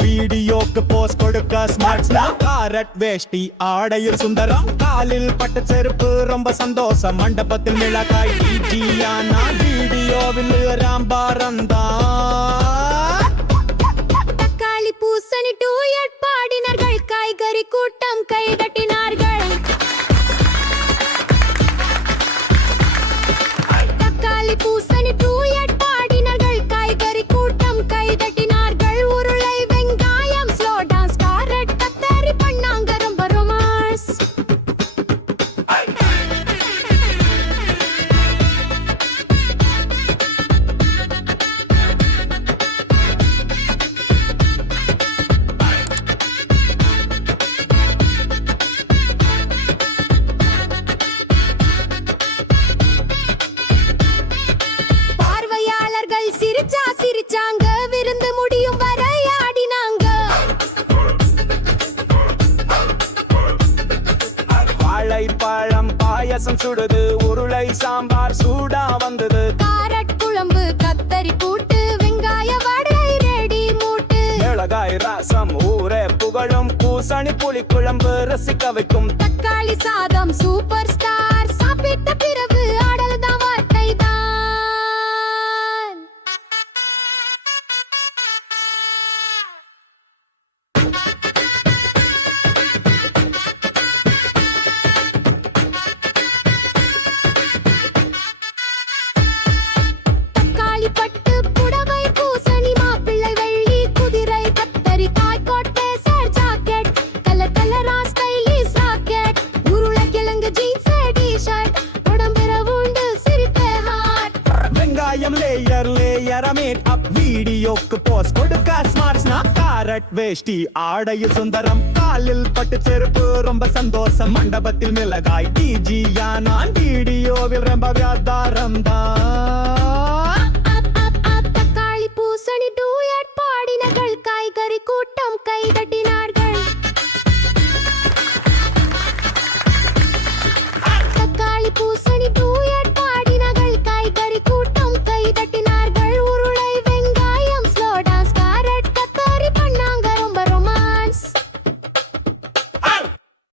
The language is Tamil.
வீடியோக்கு போஸ்ட் கொடுக்க ஸ்மார்ட் காரட் வேஷ்டி ஆடையில் சுந்தரம் காலில் பட்டு செருப்பு ரொம்ப சந்தோஷம் மண்டபத்தில் மிளகாய் டிஜியானா வீடியோவில் ராம்பாரந்தா தக்காளி பூசணி டூயட் பாடினார்கள் காய்கறி கூட்டம் கை தட்டினார்கள் தக்காளி பூசணி டூயட் பாடினார்கள் காய்கறி கூட்டம் கை தட்டினார்கள் உருளை வெங்காயம் ஸ்லோ டான்ஸ் காரட் கத்தரி பண்ணாங்க ரொம்ப ரொமான்ஸ் சிரிச்சாங்க விருந்து முடியும் வரை ஆடினாங்க வாழைப்பழம் பாயசம் சுடுது உருளை சாம்பார் சூடா வந்தது காரட் குழம்பு கத்தரி கூட்டு வெங்காய வடை ரெடி மூட்டு மிளகாய் ரசம் ஊரே புகழும் பூசணி புளி குழம்பு ரசிக்க வைக்கும் தக்காளி சாதம் சூப்பர் ஸ்டார் சாப்பிட்ட பிறகு ஆடல் தான் வார்த்தை தான் பட்டு புடவை பூசணி மாப்பிள்ளை வெள்ளி குதிரை கத்தரி காய்கோட்டை சார் ஜாக்கெட் கலர் கலரா ஸ்டைலிஷ் ராக்கெட் உருளைக்கிழங்கு ஜீன்ஸ் டி-ஷர்ட் உடம்புற உண்டு சிரிப்பே ஹார்ட் வெங்காயம் லேயர் மேட் அப் வீடியோக்கு போஸ்ட் கொடுக்க ஸ்மார்ட்ஸ்னா காரட் வேஷ்டி ஆடையில் சுந்தரம் காலில் பட்டு செருப்பு ரொம்ப சந்தோஷம் மண்டபத்தில் மிளகாய் டிஜியானான் வீடியோவில் ரொம்ப வியாதாரம் தான்